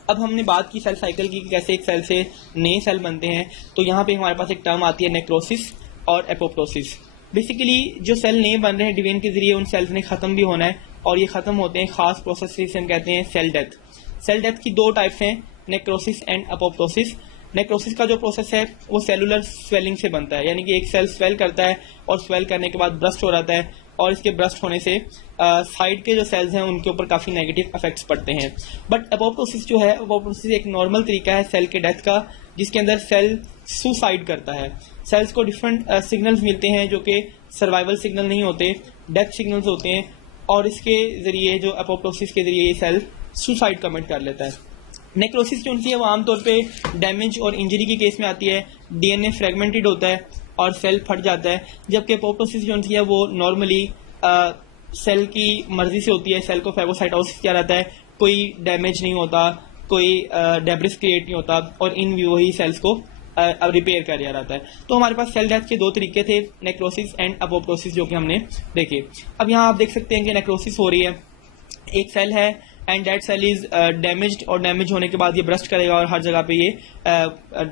अब हमने बात की सेल साइकिल की, कैसे एक सेल से नए सेल बनते हैं। तो यहाँ पे हमारे पास एक टर्म आती है नेक्रोसिस और एपोप्टोसिस। बेसिकली जो सेल नए बन रहे हैं डिवीजन के जरिए, उन सेल्स ने खत्म भी होना है, और ये खत्म होते हैं खास प्रोसेस से हम कहते हैं सेल डेथ। सेल डेथ की दो टाइप्स हैं, नेक्रोसिस एंड एपोप्टोसिस। नेक्रोसिस का जो प्रोसेस है वो सेलुलर स्वेलिंग से बनता है, यानी कि एक सेल स्वेल करता है और स्वेल करने के बाद ब्रस्ट हो जाता है, और इसके ब्रस्ट होने से साइड के जो सेल्स हैं उनके ऊपर काफ़ी नेगेटिव इफेक्ट्स पड़ते हैं। बट एपोप्टोसिस जो है, एपोप्टोसिस एक नॉर्मल तरीका है सेल के डेथ का, जिसके अंदर सेल सुसाइड करता है। सेल्स को डिफरेंट सिग्नल्स मिलते हैं जो कि सर्वाइवल सिग्नल नहीं होते, डेथ सिग्नल्स होते हैं, और इसके जरिए जो एपोप्टोसिस के जरिए ये सेल सुसाइड कमिट कर लेता है। नेक्रोसिस जो उनकी है वो आमतौर पे डैमेज और इंजरी के केस में आती है, डीएनए फ्रेगमेंटेड होता है और सेल फट जाता है, जबकि एपोप्टोसिस जो उनकी है वो नॉर्मली सेल की मर्जी से होती है, सेल को फेगोसाइटोसिस किया जाता है, कोई डैमेज नहीं होता, कोई डेब्रिस क्रिएट नहीं होता, और इन विवो ही सेल्स को रिपेयर कर दिया जाता है। तो हमारे पास सेल डेथ के दो तरीके थे, नेक्रोसिस एंड एपोप्टोसिस, जो कि हमने देखे। अब यहाँ आप देख सकते हैं कि नेक्रोसिस हो रही है, एक सेल है and that cell is damaged, और डैमेज होने के बाद ये ब्रस्ट करेगा और हर जगह पे ये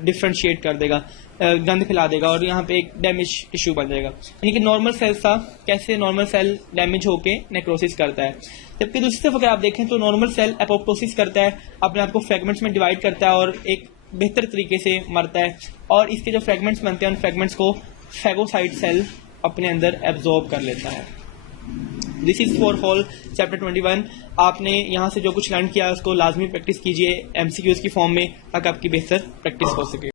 डिफ्रेंशिएट कर देगा, गंद फैला देगा, और यहाँ पे एक डैमेज टिश्यू बन जाएगा। यानी कि नॉर्मल सेल था, कैसे नॉर्मल सेल डैमेज होके नेक्रोसिस करता है। जबकि दूसरी तरफ अगर आप देखें तो नॉर्मल सेल एपोप्टोसिस करता है, अपने आप को फ्रेगमेंट्स में डिवाइड करता है और एक बेहतर तरीके से मरता है, और इसके जो फ्रेगमेंट्स बनते हैं उन फ्रेगमेंट्स को फेगोसाइट सेल अपने अंदर एब्जॉर्ब कर लेता है। This is for all chapter 21। आपने यहाँ से जो कुछ लर्न किया उसको लाजमी प्रैक्टिस कीजिए एमसीक्यूज की फॉर्म में, ताकि आपकी बेहतर प्रैक्टिस हो सके।